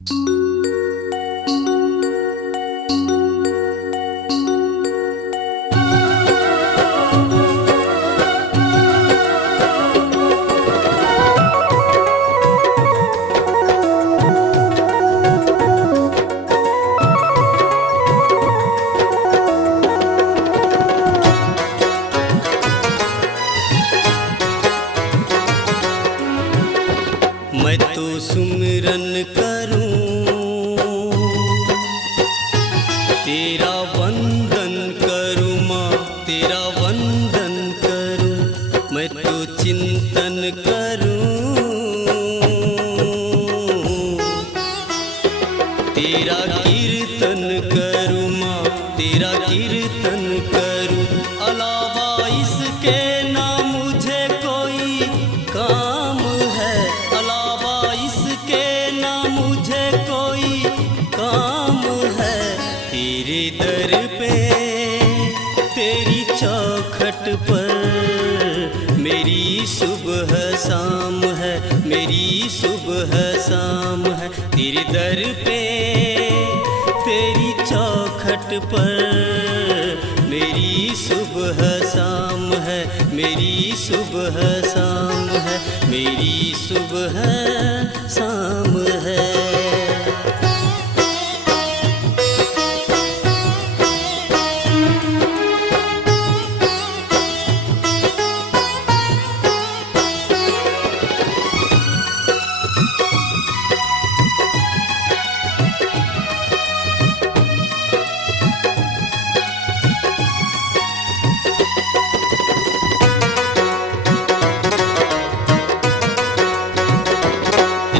मैं तो सुमिरन करूं, तेरा वंदन करूं माँ, तेरा वंदन करूं। मैं तो चिंतन करूं, तेरा कीर्तन करूं माँ, तेरा कीर्तन करूं। अलावा इसके ना मुझे कोई काम है, अलावा इसके ना मुझे कोई काम है। तेरे दर पे तेरी चौखट पर मेरी सुबह शाम है, मेरी सुबह शाम है। तेरे दर पे तेरी चौखट पर मेरी सुबह शाम है, मेरी सुबह शाम है, मेरी सुबह शाम है।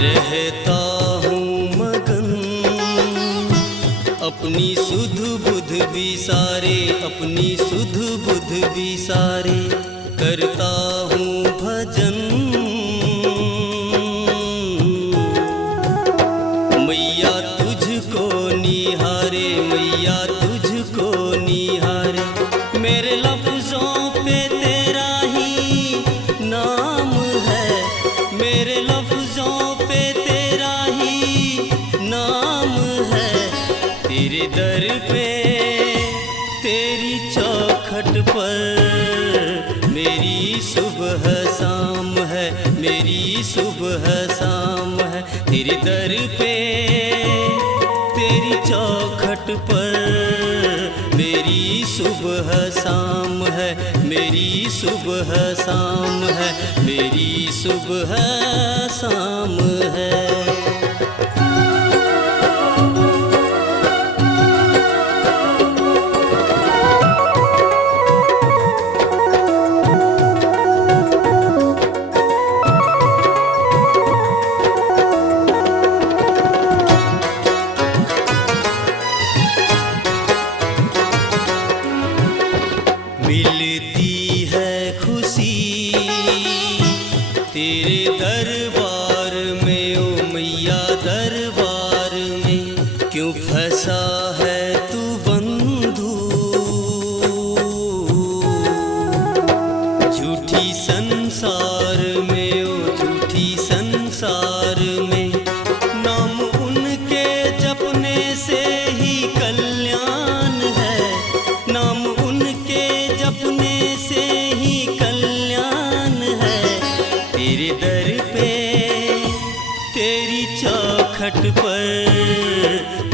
रहता हूँ मगन अपनी सुध बुध विसारे, अपनी सुध बुध विसारे। करता हूँ भजन मैया तुझको निहारे, मैया तुझको निहारे। मेरे लफ्जों पे तेरा ही नाम है, मेरे लफ्जों पे तेरा ही नाम है। तेरे दर पे तेरी चौखट पर मेरी सुबह शाम है, मेरी सुबह शाम है। तेरे दर पे तेरी चौखट पर मेरी सुबह शाम है, मेरी सुबह शाम है, मेरी सुबह शाम है। मिलती है खुशी तेरे दरबार में, ओ मैया दरबार में। क्यों फंसा है तू बंधु झूठी संसार में, ओ झूठी संसार में। नाम उनके जपने से ही कल्याण है, नाम उनके जपने से ही कल्याण है। तेरे दर पे तेरी चौखट पर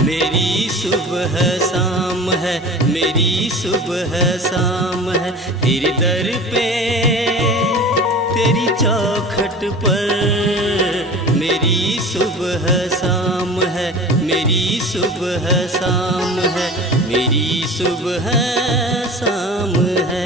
मेरी सुबह शाम है, मेरी सुबह शाम है। तेरे दर पे तेरी चौखट पर मेरी सुबह शाम है, मेरी सुबह शाम है, मेरी सुबह शाम है।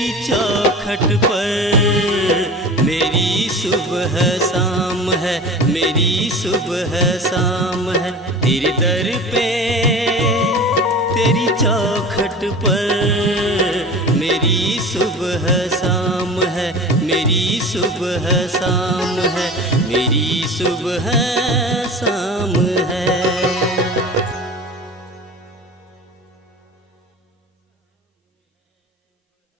तेरी चौखट पर मेरी सुबह शाम है, मेरी सुबह शाम है। तेरे दर पे तेरी चौखट पर मेरी सुबह शाम है, मेरी सुबह शाम है, मेरी सुबह शाम है।